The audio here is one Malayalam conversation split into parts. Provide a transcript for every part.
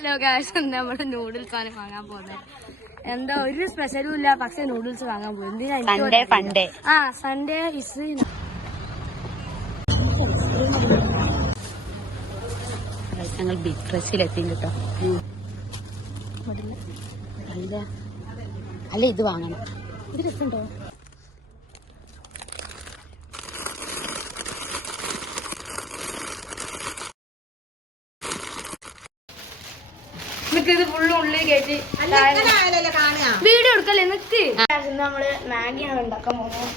ഹലോ ഗായ്സ്, നമ്മള് നൂഡിൽസ് ആണ് വാങ്ങാൻ പോകുന്നത്. എന്താ ഒരു സ്പെഷ്യലും ഇല്ല, പക്ഷെ നൂഡിൽസ് വാങ്ങാൻ പോകും. എന്തിനാ സൺഡേ ഇസ് ഞങ്ങൾ ബിഗ് ഫ്രഷിലെത്തി കേട്ടോ. അല്ല ഇത് വാങ്ങണം. ഇത് രസമുണ്ടോ? ഇത് ഫുള്ള് ഉള്ളിൽ കയറ്റി വീഡിയോ എടുക്കല്ലേ നിക്ക്. നമ്മള് മാഗിയാണ് ഉണ്ടാക്കാൻ പോകുന്നത്.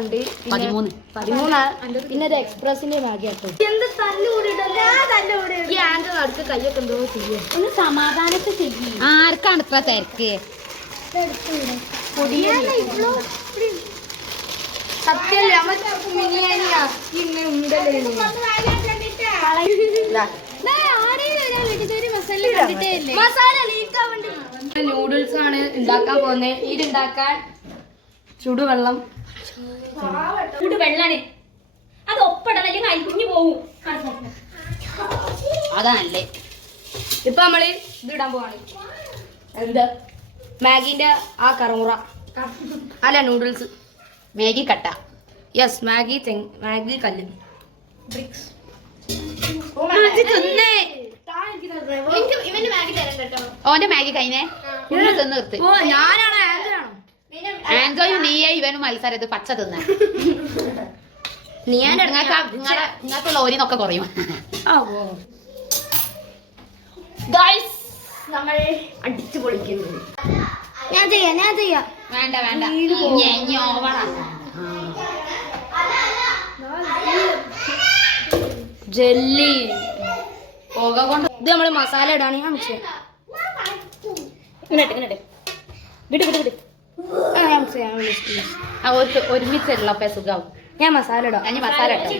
ഉണ്ട് 13. പിന്നെ ഒരു എക്സ്പ്രസിന്റെ മാഗി ആട്ടോ. എന്ത് ഈ ആന്റെ നടുക്ക് കയ്യൊക്കെ എന്തോ ചെയ്യ. ഒന്ന് സമാധാനത്തെ ചെയ്യും. ആർക്കാണ് ഇത്ര തിരക്ക്? സത്യല്ലേ നൂഡിൽസ് ആണ് ഉണ്ടാക്കാൻ പോകുന്നത്. ഇതുണ്ടാക്കാൻ ചുടുവെള്ളം ചുടുവെള്ളാണ് അത് ഒപ്പിടണം, അല്ലെങ്കിൽ അരിഞ്ഞു പോകും. അതാണല്ലേ. ഇപ്പൊ നമ്മള് ഇതിടാൻ പോവാണ്. എന്താ മാഗിന്റെ ആ കറമുറ അല്ല നൂഡിൽസ് മാഗി കട്ട. യെസ്, മാഗി കല്ല്. ഓന്റെ മാഗി കഴിഞ്ഞേ തിന്ന് നിർത്ത്. ഞാനാണ് ആൻഡ്രോയും നീയെ ഇവനും മത്സരത്ത് പച്ച തിന്ന നിങ്ങൾക്കുള്ള ഓരിന്നൊക്കെ കുറയും. നമ്മൾ അടിച്ചു പൊളിക്കുന്നു. ഞാൻ ചെയ്യാം. വേണ്ട ജെല്ലി പുക കൊണ്ട് ഇത് നമ്മള് മസാല ഇടാണ്. ഞാൻ മിക്സ് ഒരുമിച്ചുള്ളപ്പോ സുഖാവും. ഞാൻ മസാല ഇടാം. മസാല ഇട്ടോ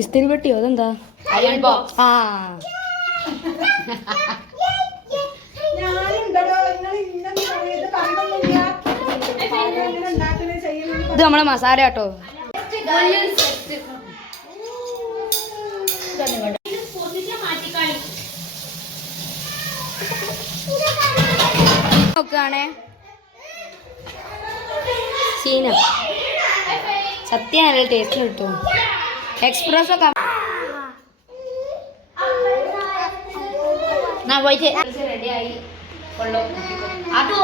ഇസ്തിരി പെട്ടിയോ? അതെന്താ? Iron box. ഇത് നമ്മളെ മസാല കേട്ടോ. നോക്കുകയാണേ ചീന സത്യം നല്ല ടേസ്റ്റ് കിട്ടും. എക്സ്പ്രസ് ഒക്കെ റെഡിയായി. അതോ